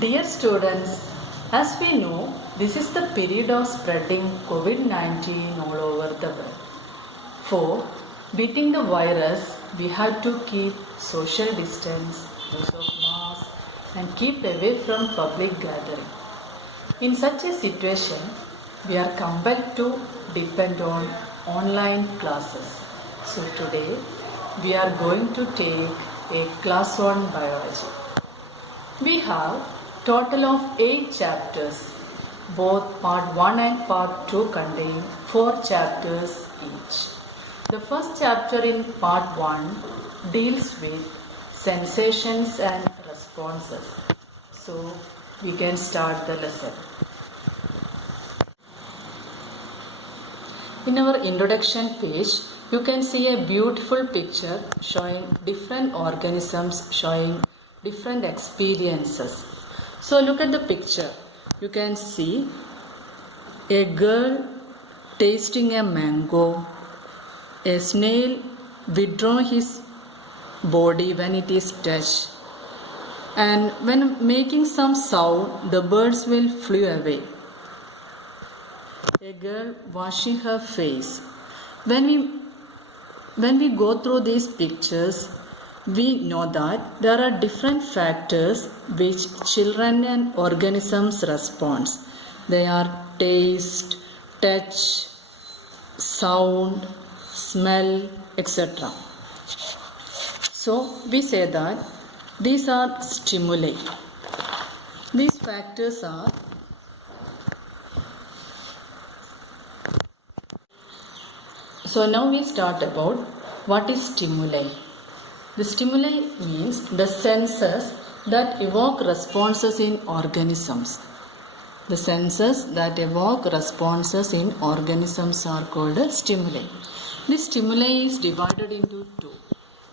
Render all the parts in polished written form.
Dear students, as we know, this is the period of spreading COVID-19 all over the world. For beating the virus, we have to keep social distance, use of masks, and keep away from public gathering. In such a situation, we are compelled to depend on online classes. So today, we are going to take a class on biology. We have total of 8 chapters. Both part 1 and part 2 contain 4 chapters each. The first chapter in part 1 deals with sensations and responses. So we can start the lesson. In our introduction page, you can see a beautiful picture showing different organisms showing different experiences. So look at the picture. You can see a girl tasting a mango, a snail withdraw his body when it is touched, and when making some sound, the birds will fly away. A girl washing her face. When we go through these pictures, we know that there are different factors which children and organisms respond. They are taste, touch, sound, smell, etc. So we say that these are stimuli. These factors are So now we start about what is stimuli. The stimuli means the senses that evoke responses in organisms. The senses that evoke responses in organisms are called stimuli. This stimuli is divided into two: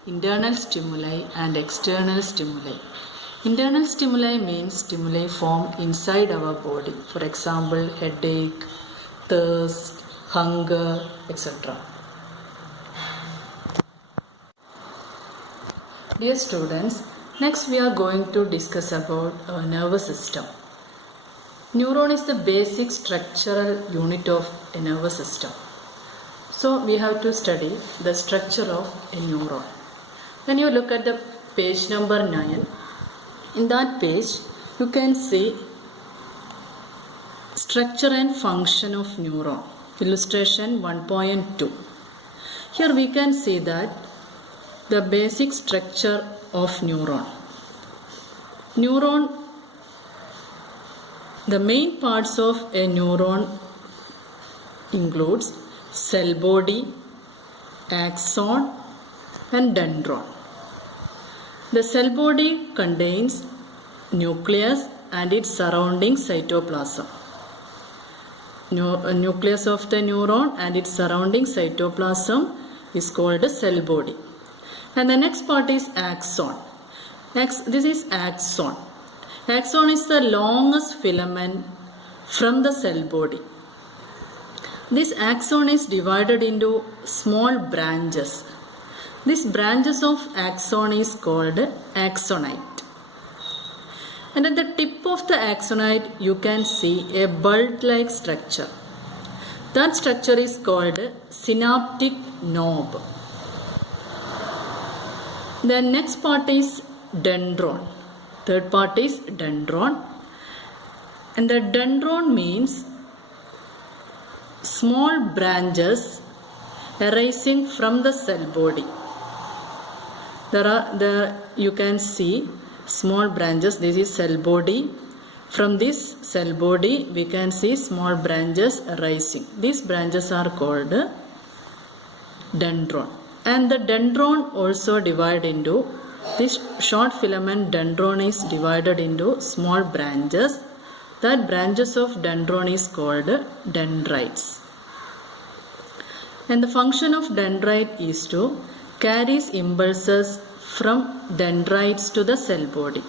internal stimuli and external stimuli. Internal stimuli means stimuli formed inside our body. For example, headache, thirst, hunger, etc. Dear students, next we are going to discuss about our nervous system. Neuron is the basic structural unit of a nervous system. So we have to study the structure of a neuron. When you look at the page number 9, in that page you can see structure and function of neuron. Illustration 1.2. Here we can see that the basic structure of neuron. The main parts of a neuron includes cell body, axon and dendron. The cell body contains nucleus and its surrounding cytoplasm. Nucleus of the neuron and its surrounding cytoplasm is called cell body. And the next part is axon. This is axon. Axon is the longest filament from the cell body. This axon is divided into small branches. These branches of axon is called axonite. And at the tip of the axonite you can see a bulb-like structure. That structure is called synaptic knob. The next part is dendron. Third part is dendron. And the dendron means small branches arising from the cell body. You can see small branches. This is cell body. From this cell body we can see small branches arising. These branches are called dendron. And the dendron also divided into, this short filament dendron is divided into small branches. That branches of dendron is called dendrites. And the function of dendrite is to carry impulses from dendrites to the cell body.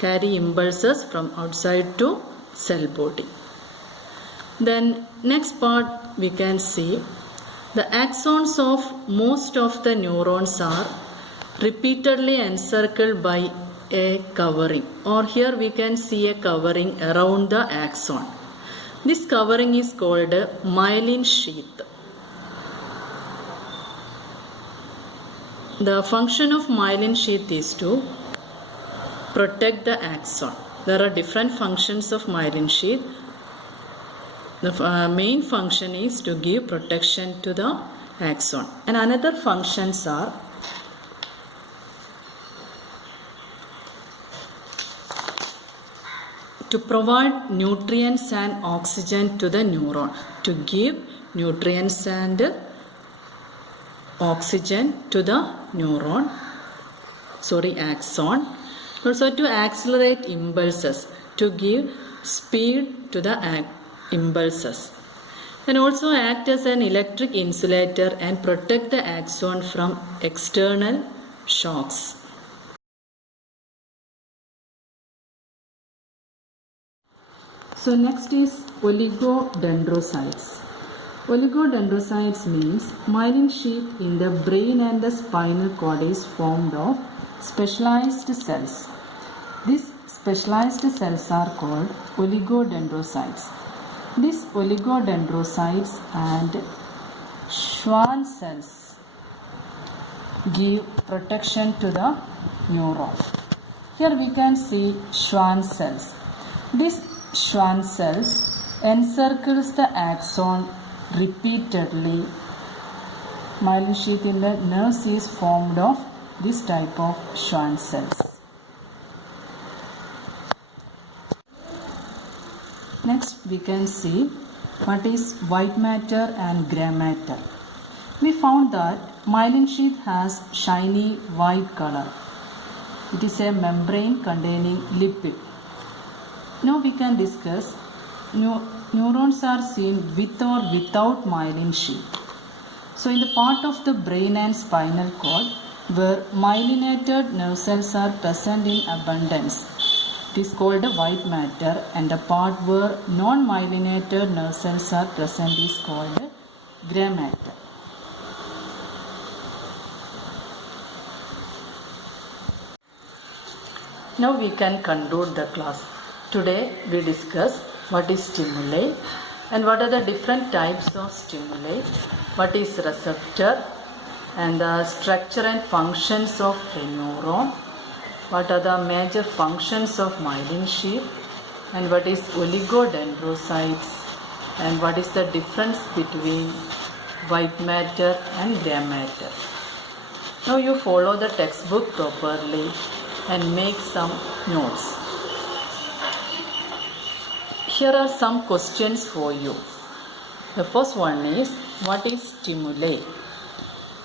Carry impulses from outside to cell body. Then next part we can see the axons of most of the neurons are repeatedly encircled by a covering, or here we can see a covering around the axon. This covering is called a myelin sheath. The function of myelin sheath is to protect the axon. There are different functions of myelin sheath. The main function is to give protection to the axon, and another functions are to provide nutrients and oxygen to the neuron, to give nutrients and oxygen to the axon. Also to accelerate impulses, to give speed to the impulses, and also act as an electric insulator and protect the axon from external shocks. So next is oligodendrocytes. Oligodendrocytes means myelin sheath in the brain and the spinal cord is formed of specialized cells. These specialized cells are called oligodendrocytes. These oligodendrocytes and Schwann cells give protection to the neuron. Here we can see Schwann cells. These Schwann cells encircles the axon repeatedly. Myelin sheath in the nerves is formed of this type of Schwann cells. Next we can see what is white matter and grey matter. We found that myelin sheath has shiny white color. It is a membrane containing lipid. Now we can discuss neurons are seen with or without myelin sheath. So in the part of the brain and spinal cord where myelinated nerve cells are present in abundance, it is called a white matter, and the part where non-myelinated nerve cells are present is called grey matter. Now we can conclude the class. Today we discuss what is stimuli and what are the different types of stimuli, what is receptor and the structure and functions of a neuron, what are the major functions of myelin sheath, and what is oligodendrocytes, and what is the difference between white matter and grey matter. Now you follow the textbook properly and make some notes. Here are some questions for you. The first one is, what is stimuli?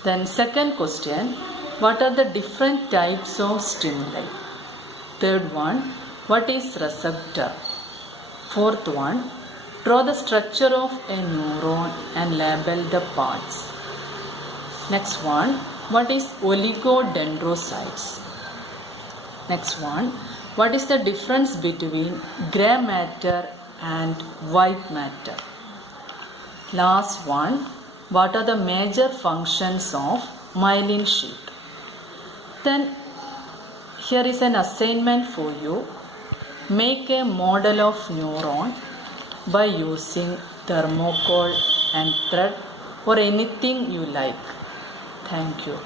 Then second question, what are the different types of stimuli? Third one, what is receptor? Fourth one, draw the structure of a neuron and label the parts. Next one, what is oligodendrocytes? Next one, what is the difference between grey matter and white matter? Last one, what are the major functions of myelin sheath? Then here is an assignment for you. Make a model of neuron by using thermocol and thread or anything you like. Thank you.